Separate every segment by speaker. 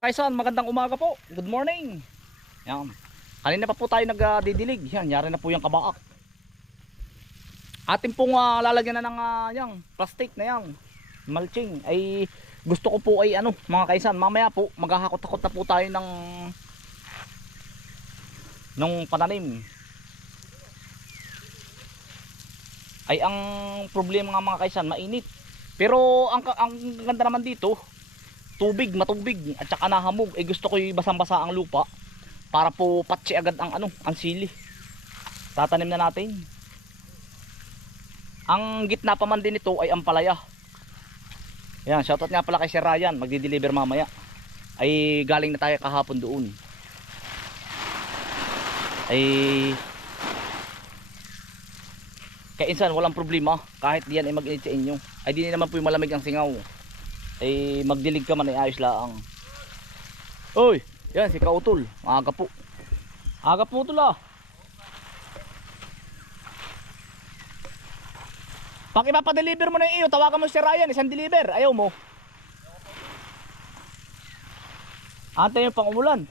Speaker 1: Kaisan, magandang umaga po. Good morning. Yan. Kanina pa po tayo nagdidilig. Yan, yari na po yung kabaak. Atin pong ah, lalagyan na ng ah, yan, plastic na yan. Mulching. Ay gusto ko po ay ano, mga kaisan, mamaya po maghahakot-hakot na po tayo ng nung pananim. Ay ang problema nga mga kaisan, mainit. Pero ang ang ganda naman dito, tubig, matubig at saka nahamog. Eh gusto ko yung basang-basa ang lupa para po patsi agad ang ano, ang sili. Tatanim na natin. Ang gitna pa man din ito ay ang palaya. Yan, shoutout nga pala kay Sir Ryan, magdi-deliver mamaya. Ay galing na tayo kahapon doon. Ay kaya insan walang problema kahit diyan ay mag-init sa inyo. Ay di naman po yung malamig ang singaw ay magdilig ka man ay ayos laang. Oy, yan si Kautol. Aga po. Aga po utol ah. Pag ipapadeliver mo na yung iyo, tawagan mo si Ryan, isang deliver. Ayaw mo. Antay yung pang umulan.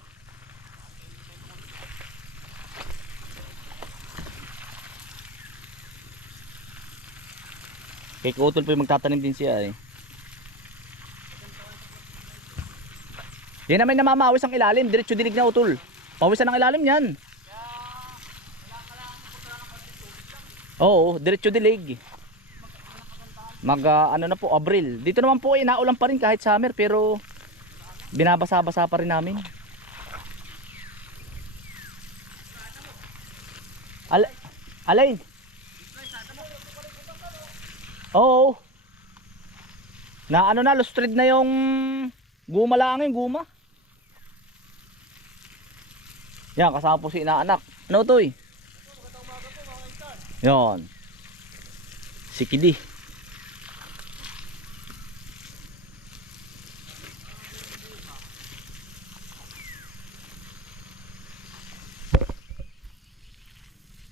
Speaker 1: Kay Kautol po yung magtatanim din siya eh. Yan naman namamawis ang ilalim, diretso dilig na utol. Pawisan ang ilalim yan. Oo, diretso dilig. Mag ah, ano na po, Abril. Dito naman po ay naulan pa rin kahit summer pero binabasa-basa pa rin namin. Al Alay. Oo. Na ano na, lustred na yung guma lang yung guma. Yan, kasama po si inaanak. Ano to eh? Yan. Si Kidi.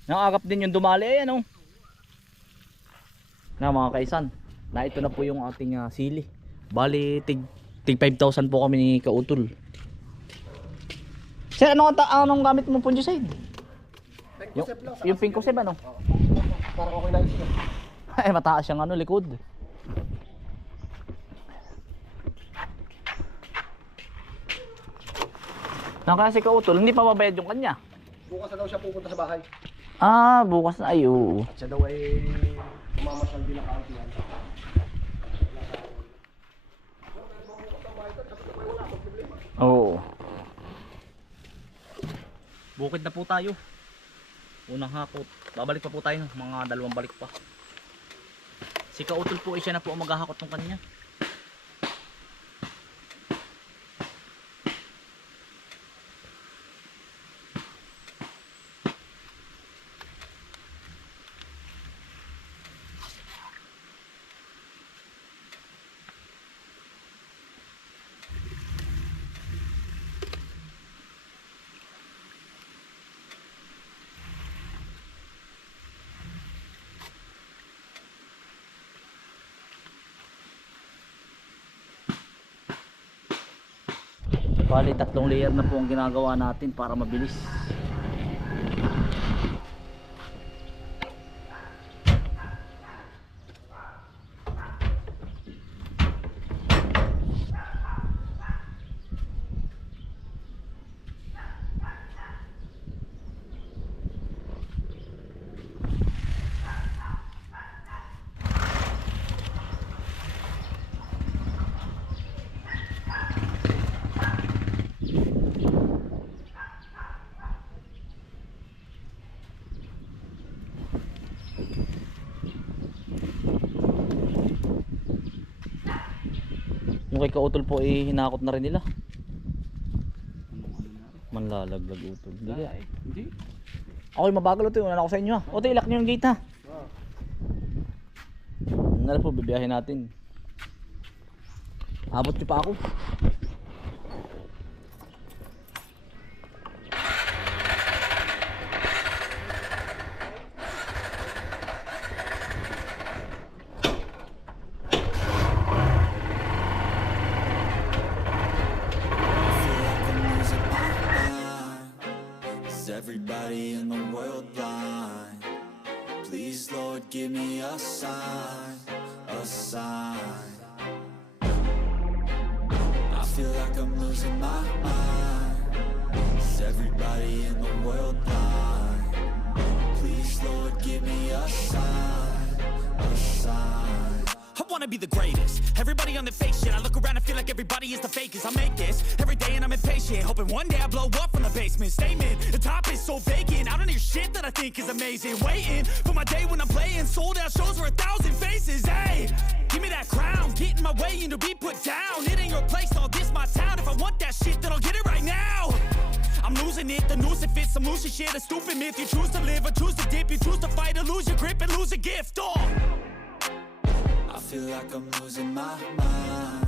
Speaker 1: Nakakap din yung dumali eh, ano? Na mga kaisan, na ito na po yung ating ah, sili. Bali, tig, tig 5,000 po kami ni Kautol. Sir, anong, ta- anong gamit mo fungicide? Yung, yung pink kuseb ano?
Speaker 2: Para okay lang siya.
Speaker 1: Ay, mataas siyang ano, likod. Naka si Kautol, hindi pa mabayad yung kanya.
Speaker 2: Bukas na daw siya pupunta sa bahay.
Speaker 1: Ah, bukas na. Ay, oo.
Speaker 2: Siya daw ay umamasyal din ang kauntihan.
Speaker 1: Oo. Bukid na po tayo. Unang hakot. Babalik pa po tayo. Mga dalawang balik pa. Si Kautol po, eh, siya na po ang maghahakot ng kanya. Bali, tatlong layer na po ang ginagawa natin para mabilis. Kay Kautol po, eh, hinakot na rin nila. Manlalaglag utol. Hindi kaya.
Speaker 2: Hindi.
Speaker 1: Okay, mabagal ito. Una ako sa inyo ha. Ote, ilak nyo yung gate ha. Ano na po, bibiyahin natin. Abot nyo pa ako.
Speaker 3: Fakest. I make this every day and I'm impatient. Hoping one day I blow up from the basement. Statement, the top is so vacant. I don't hear shit that I think is amazing. Waiting for my day when I'm playing. Sold out shows for a thousand faces. Hey, give me that crown. Get in my way and to be put down. It ain't your place, all this my town. If I want that shit, then I'll get it right now. I'm losing it, the noose it fits, I'm losing shit, a stupid myth. You choose to live or choose to dip, you choose to fight or lose your grip and lose a gift. Oh.
Speaker 4: I feel like I'm losing my mind.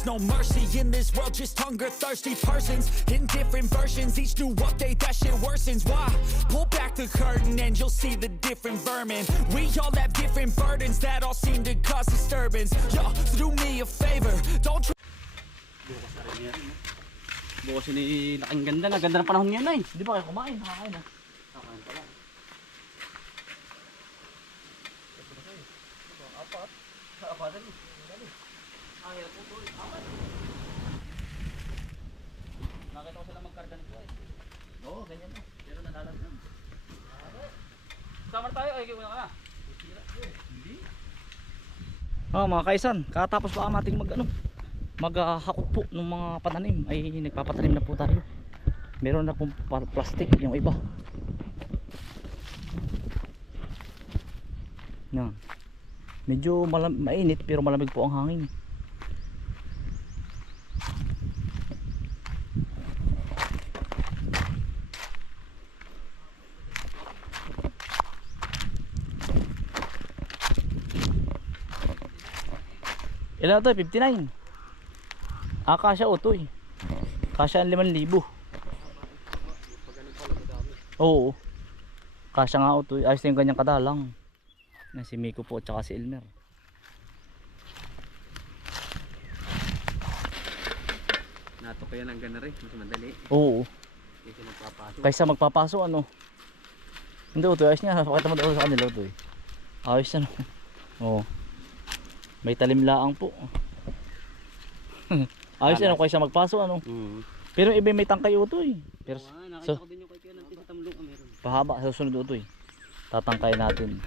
Speaker 3: there's no mercy in this world, just hunger thirsty persons in different versions. Each new update, that shit worsens. Why? Pull back the curtain and you'll see the different vermin. We all have different burdens that all seem to cause disturbance. So do me a favor, don't try.
Speaker 5: Bukas na rin yan. no? Bukas yun eh, laking ganda na. Ganda ng panahon ngayon ay.
Speaker 1: Hindi ba kayo kumain? Nakakain na.
Speaker 5: Kakain pala. Nakita ko sila magkarga nito ay.
Speaker 1: Oo, ganyan na.
Speaker 5: Pero nalalag Sama tayo. Ay, kaya ka na.
Speaker 1: Ah, mga kaisan, katapos pa nating mag ano, maghakot po ng mga pananim ay nagpapatanim na po tayo. Meron na pong plastic yung iba. Yan. Medyo malam mainit pero malamig po ang hangin. Ilan to? 59. Ah, kasya utoy. Kasya ang 5,000. Oo. Kasya nga utoy. Ayos na yung kanyang kadalang. Na si Miko po at saka si Elmer.
Speaker 5: Nato kaya ng gana rin. Mas madali.
Speaker 1: Oo.
Speaker 5: Siya magpapasok.
Speaker 1: Kaysa magpapaso ano. Hindi utoy. Ayos niya. Pakita mo daw sa kanila utoy. Ayos na. Oo. May talim laang po. Ayos na kaysa magpaso ano.
Speaker 5: Mm.
Speaker 1: Pero iba may tangkay utoy. Pero
Speaker 5: Oo nga, nakita
Speaker 1: so-
Speaker 5: ko din yung kay Kuya Nanti sa Tamlong. Ah, meron.
Speaker 1: pahaba sa susunod utoy. Tatangkay natin.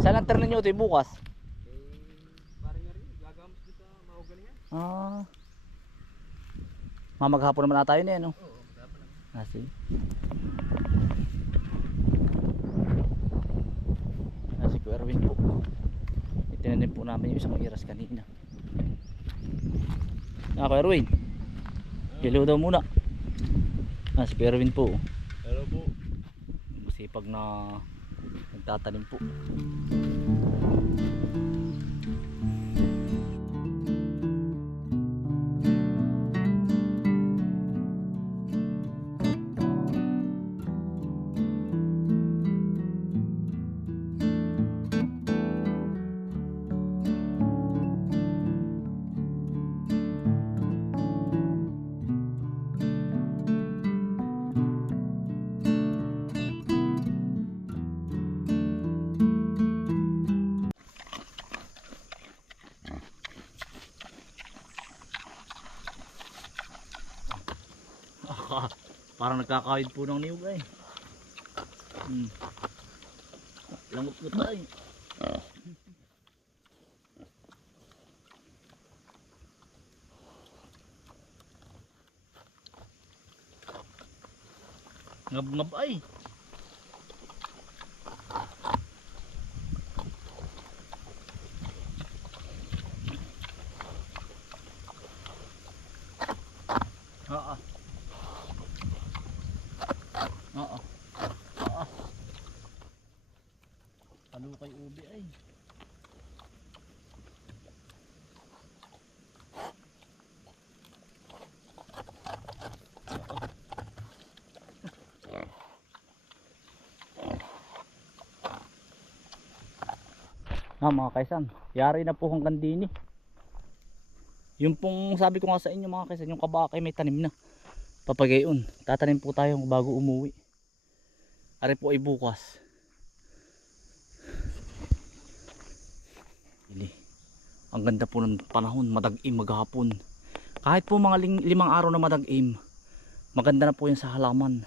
Speaker 1: Saan ang turn ninyo utoy bukas?
Speaker 5: Parang nga rin. Gagamos din sa yan.
Speaker 1: Ah. Mamaghapon naman na tayo niya, no?
Speaker 5: Oo, magkapa lang.
Speaker 1: Ah, sige. Ah, si Kuya Erwin po. Itinanim po namin yung isang iras kanina. Ah, Kuya Erwin. Hello daw muna. Ah, si Kuya Erwin po.
Speaker 2: Hello po.
Speaker 1: Masipag na nagtatanim po. Parang nagkakahid po ng niyog ay. Hmm. Langot ko tayo. Ngab-ngab ay. Ah, mga kaisan, yari na po hanggang dini. Yung pong sabi ko nga sa inyo mga kaisan, yung kabakay may tanim na. Papagayon, tatanim po tayo bago umuwi. Ari po ay bukas. Ili. Ang ganda po ng panahon, madag-im maghapon. Kahit po mga ling- limang araw na madag-im, maganda na po yan sa halaman.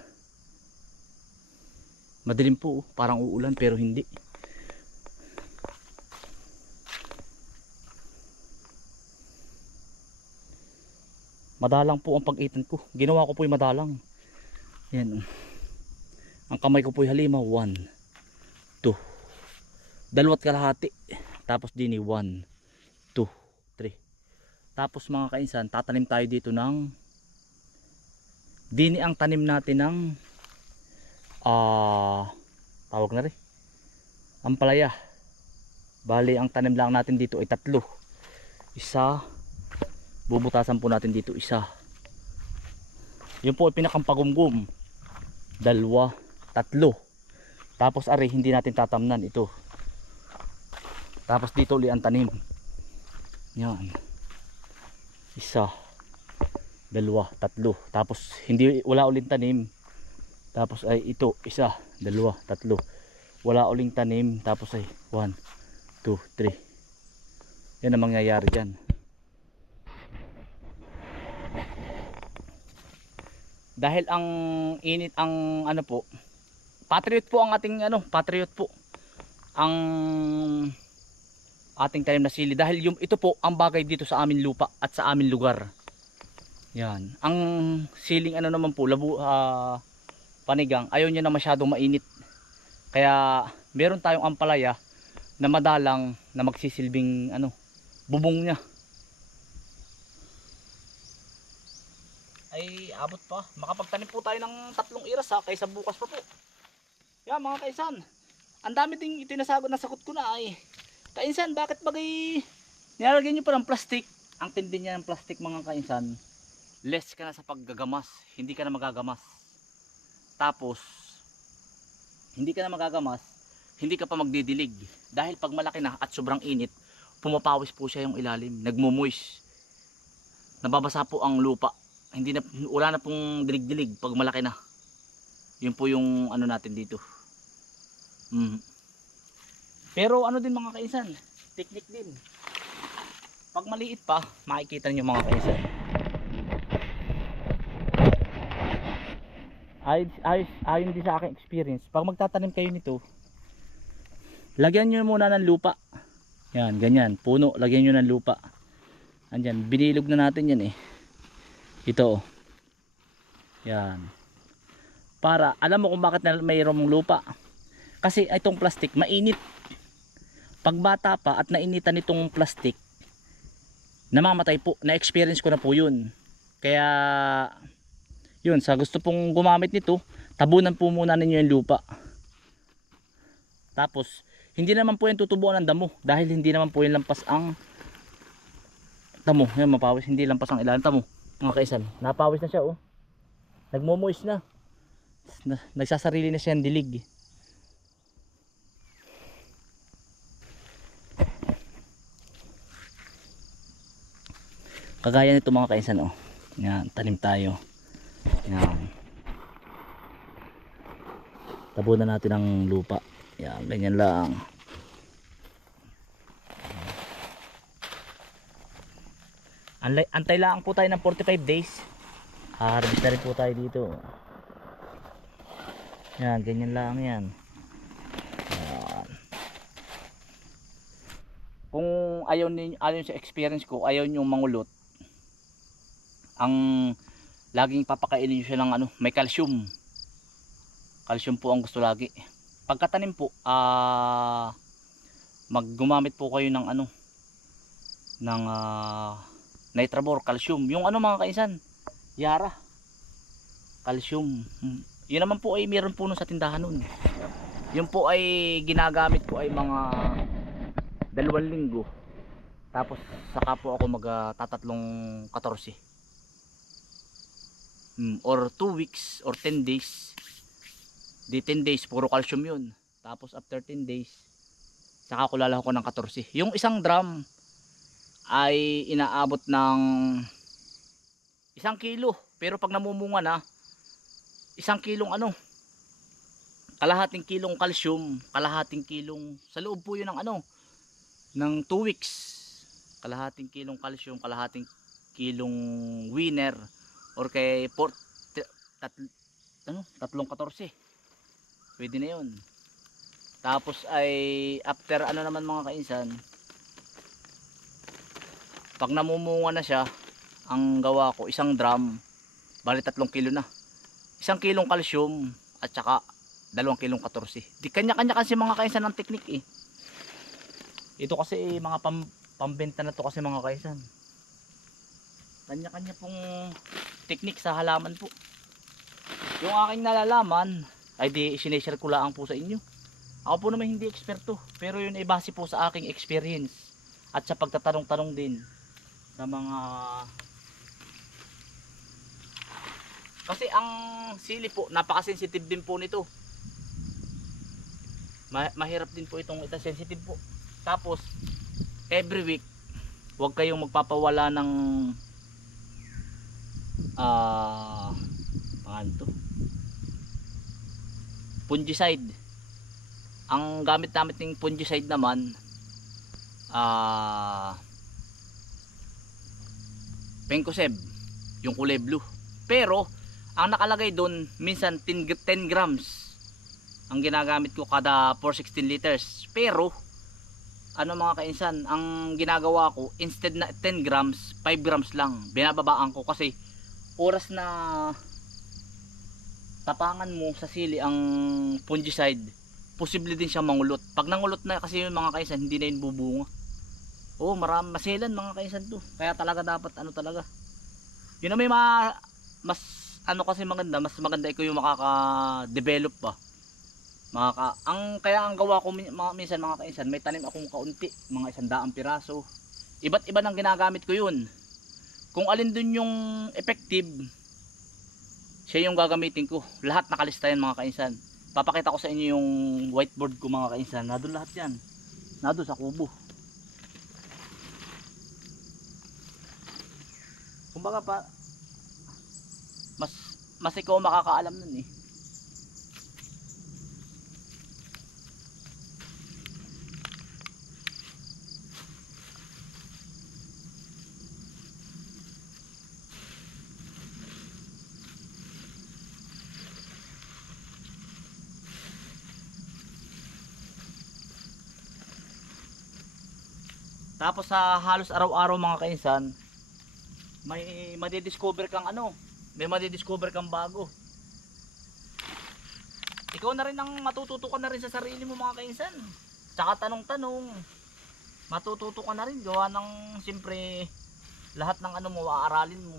Speaker 1: Madilim po, parang uulan pero hindi. Madalang po ang pag-itan ko. Ginawa ko po yung madalang. Yan. oh. Ang kamay ko po yung halima. 1, 2, dalawat kalahati. Tapos dini 1, 2, 3. Tapos mga kainsan, tatanim tayo dito ng dini ang tanim natin ng ah tawag na rin ampalaya bali ang tanim lang natin dito ay tatlo isa bubutasan po natin dito isa. Yun po pinakampagumgum. Dalawa. Tatlo. Tapos ari hindi natin tatamnan ito. Tapos dito uli ang tanim. Yan. Isa. Dalawa. Tatlo. Tapos hindi wala uling tanim. Tapos ay ito. Isa. Dalawa. Tatlo. Wala uling tanim. Tapos ay 1 2 3 yan ang mangyayari dyan dahil ang init ang ano po patriot po ang ating ano patriot po. Ang ating tanim na sili. Dahil yung ito po ang bagay dito sa amin lupa at sa amin lugar. Yan. Ang siling ano naman po labu ah, panigang ayaw niya na masyadong mainit. Kaya meron tayong ampalaya na madalang na magsisilbing ano bubong niya ay abot pa. Makapagtanim po tayo ng tatlong iras ha kaysa bukas pa po. Yan mga kaisan. Ang dami ding itinasagot na sakot ko na ay. Kainsan bakit bagay nilalagyan nyo pa ng plastic? Ang tindi niya ng plastic mga kainsan less ka na sa paggagamas. Hindi ka na magagamas. Tapos hindi ka na magagamas hindi ka pa magdidilig. Dahil pag malaki na at sobrang init pumapawis po siya yung ilalim. Nagmumoist nababasa po ang lupa hindi na wala na pong dilig-dilig pag malaki na. Yun po yung ano natin dito. Mm. pero ano din mga kaisan? Technique din. Pag maliit pa makikita niyo mga kaisan. Ayos, ayos, ayon din sa aking experience pag magtatanim kayo nito lagyan nyo muna ng lupa. Yan ganyan. Puno lagyan nyo ng lupa. Andyan binilog na natin yan eh ito oh. yan. Para alam mo kung bakit na mayroong lupa? Kasi itong plastic mainit. Pag bata pa at nainitan itong plastic namamatay po na experience ko na po yun. Kaya yun sa gusto pong gumamit nito tabunan po muna ninyo yung lupa. Tapos hindi naman po yung tutubuan ng damo dahil hindi naman po yung lampas ang damo. Yan mapawis hindi lampas ang ilalim tamo mga kaisan napawis na siya oh. Nagmomoist na. Na, nagsasarili na siya ng dilig. Kagaya nito mga kaisan oh. Yan tanim tayo. Yan. Tabunan natin ng lupa. Yan ganyan lang Anlay, antay lang po tayo ng 45 days. Harvest na po tayo dito. Yan ganyan lang yan. Kung ayaw ninyo ayaw sa experience ko ayaw nyo mangulot ang laging papakainin nyo siya ng ano may calcium. Calcium po ang gusto lagi. Pagkatanim po ah maggumamit po kayo ng ano ng ah, nitrabor calcium. Yung ano mga kaisan? Yara. Calcium. Hmm. yun naman po ay meron po nun sa tindahan nun. Yun po ay ginagamit ko ay mga dalawang linggo. Tapos saka po ako magtatatlong 14 Hmm, or 2 weeks or 10 days. Di 10 days puro calcium yun. Tapos after 10 days Saka ko lalako ng 14. Yung isang drum ay inaabot ng isang kilo. Pero pag namumunga na, isang kilong ano, kalahating kilong calcium, kalahating kilong, sa loob po yun ng ano, ng 2 weeks. Kalahating kilong calcium, kalahating kilong winner, or kay port, tat, ano, tatlong 14. Pwede na yun. Tapos ay after ano naman mga kainsan, pag namumunga na siya, ang gawa ko isang drum, bali tatlong kilo na. Isang kilong calcium at saka dalawang kilong 14. Di kanya-kanya kasi mga kainsan ng teknik eh. Ito kasi eh, mga pam, pambenta na to kasi mga kainsan. Kanya-kanya pong teknik sa halaman po. Yung aking nalalaman ay di sineshare ko lang po sa inyo. Ako po naman hindi eksperto, pero yun ay base po sa aking experience at sa pagtatanong-tanong din sa mga kasi ang sili po napaka-sensitive din po nito. Ma- mahirap din po itong ita sensitive po. Tapos every week huwag kayong magpapawala ng ah ano to? Fungicide ang gamit namin ng fungicide naman ah Pencoseb yung kulay blue pero ang nakalagay doon minsan 10, g- 10 grams ang ginagamit ko kada 416 liters pero ano mga kainsan ang ginagawa ko instead na 10 grams 5 grams lang binababaan ko kasi oras na tapangan mo sa sili ang fungicide posible din siya mangulot. Pag nangulot na kasi yung mga kaisan, hindi na yun bubunga. Oo, marami maselan mga kaisan to. Kaya talaga dapat ano talaga. Yun na may ma mas ano kasi maganda, mas maganda ikaw yung makaka-develop pa. Makaka ang kaya ang gawa ko mga minsan mga kaisan, may tanim akong kaunti, mga isang daang piraso. Iba't iba nang ginagamit ko yun. Kung alin dun yung effective, siya yung gagamitin ko. Lahat nakalista yan mga kainsan papakita ko sa inyo yung whiteboard ko mga kainsan nandun lahat yan nandun sa kubo kumbaga pa mas mas ikaw makakaalam nun eh. Tapos sa halos araw-araw mga kainsan, may madidiscover kang ano, may madidiscover kang bago. Ikaw na rin ang matututo ka na rin sa sarili mo mga kainsan. Tsaka tanong-tanong. Matututo ka na rin gawa ng siyempre lahat ng ano mo aaralin mo.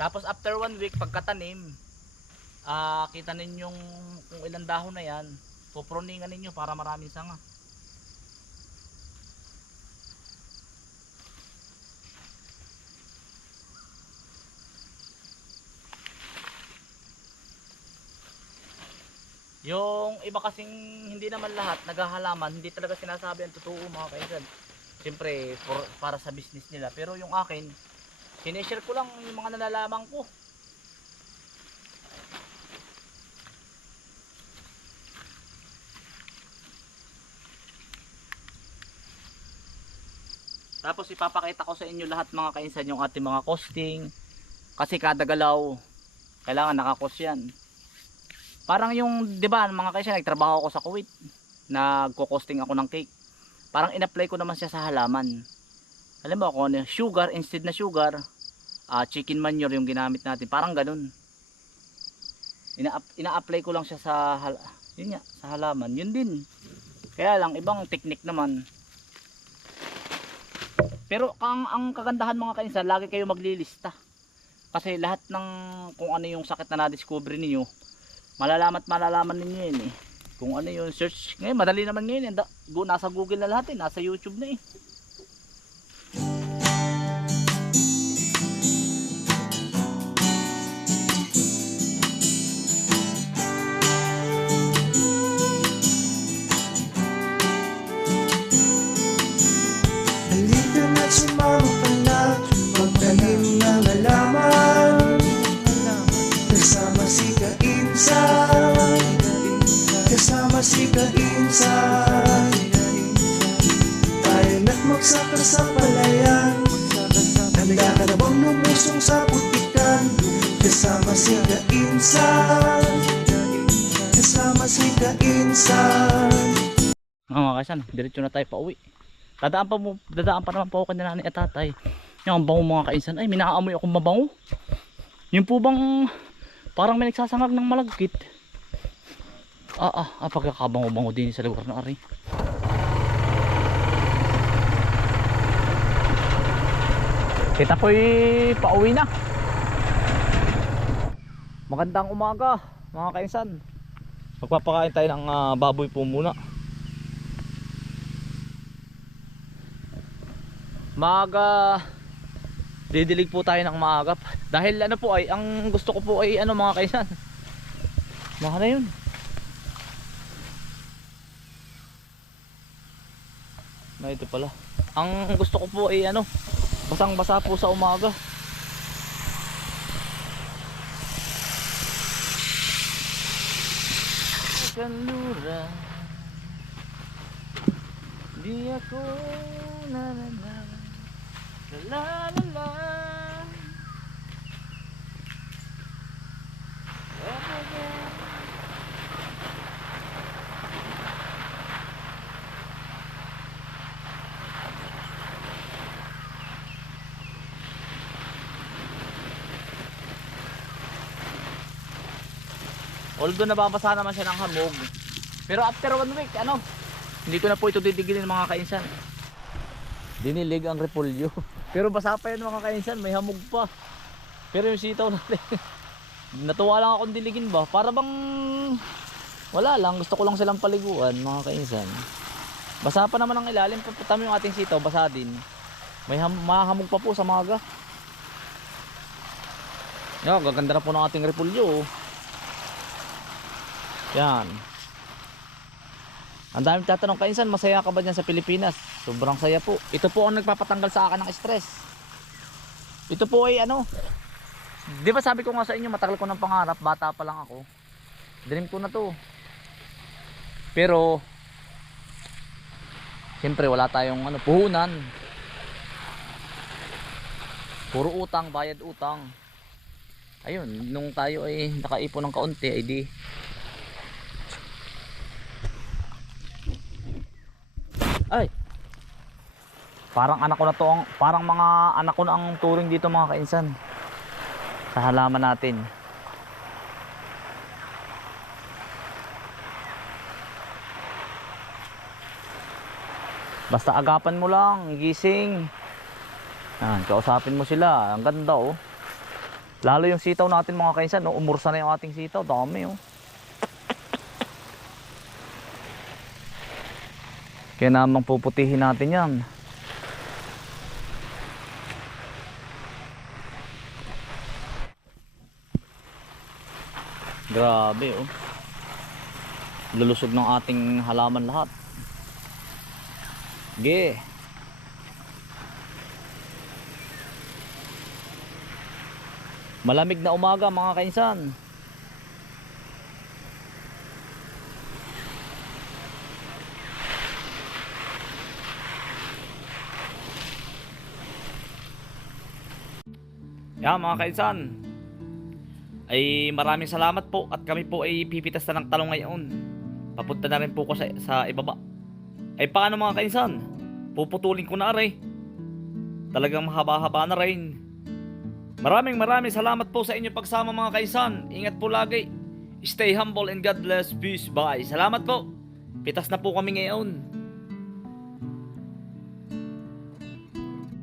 Speaker 1: Tapos after one week pagkatanim, ah kita ninyong kung ilang dahon na yan, puproningan ninyo para maraming sanga. Yung iba kasing hindi naman lahat naghahalaman, hindi talaga sinasabi ang totoo mga kaisan. Siyempre, for, para sa business nila. Pero yung akin, sineshare ko lang yung mga nalalaman ko. Tapos ipapakita ko sa inyo lahat mga kainsan yung ating mga costing. Kasi kada galaw, kailangan nakakos yan. Parang yung, di ba mga kainsan, nagtrabaho ako sa Kuwait. Nagko-costing ako ng cake. Parang in-apply ko naman siya sa halaman. Alam mo kung ano, sugar instead na sugar, ah, chicken manure yung ginamit natin. Parang ganun. Ina- ina-apply ko lang siya sa yun nga, sa halaman. Yun din. Kaya lang ibang technique naman. Pero ang ang kagandahan mga kainsan, lagi kayo maglilista. Kasi lahat ng kung ano yung sakit na na-discover ninyo, malalaman at malalaman ninyo yun eh. Kung ano yung search. Ngayon, madali naman ngayon. eh. Nasa Google na lahat eh. Nasa YouTube na eh. Diretso na tayo pa uwi. Dadaan pa, mo, dadaan pa naman po ako kanina ni at tatay. Yung ang bango mga kaisan. Ay, minaamoy akong mabango. Yung po bang parang may nagsasangag ng malagkit. Ah, ah, ah pagkakabango-bango din sa lugar na ari. Kita po'y pauwi na. Magandang umaga mga kaisan. Magpapakain tayo ng ah, baboy po muna. Maaga didilig po tayo ng maagap dahil ano po ay ang gusto ko po ay ano mga kaisan. Mga na yun. Na ito pala. Ang gusto ko po ay ano basang basa po sa umaga. Kalura Di ako na na na La la la Although nababasa naman siya ng hamog. Pero after one week, ano, hindi ko na po ito titigilin mga kainsan. Dinilig ang repolyo. Pero basa pa yan mga kainsan, may hamog pa. Pero yung sitaw natin, natuwa lang akong diligin ba? Para bang wala lang, gusto ko lang silang paliguan mga kainsan. Basa pa naman ang ilalim, putami yung ating sitaw, basa din. May ham mahamog pa po sa maga. Yan, gaganda na po ng ating repolyo. oh. Yan. Ang daming tatanong, kainsan, masaya ka ba dyan sa Pilipinas? Sobrang saya po. Ito po ang nagpapatanggal sa akin ng stress. Ito po ay ano, di ba sabi ko nga sa inyo, matagal ko ng pangarap, bata pa lang ako. Dream ko na to. Pero, siyempre wala tayong ano, puhunan. Puro utang, bayad utang. Ayun, nung tayo ay nakaipon ng kaunti, ay di Ay. Parang anak ko na to ang parang mga anak ko na ang turing dito mga kainsan. Sa halaman natin. Basta agapan mo lang, gising. Yan, kausapin mo sila. Ang ganda oh. Lalo yung sitaw natin mga kainsan, no? umursa na yung ating sitaw. Dami oh. Kaya namang puputihin natin yan. Grabe oh. Lulusog ng ating halaman lahat. Ge. Malamig na umaga mga kainsan. Yan mga kainsan. Ay maraming salamat po at kami po ay pipitas na ng talong ngayon. Papunta na rin po ko sa, sa ibaba. Ay paano mga kainsan? Puputulin ko na are. Talagang mahaba-haba na rin. Maraming maraming salamat po sa inyo pagsama mga kainsan. Ingat po lagi. Stay humble and God bless. Peace. Bye. Salamat po. Pitas na po kami ngayon.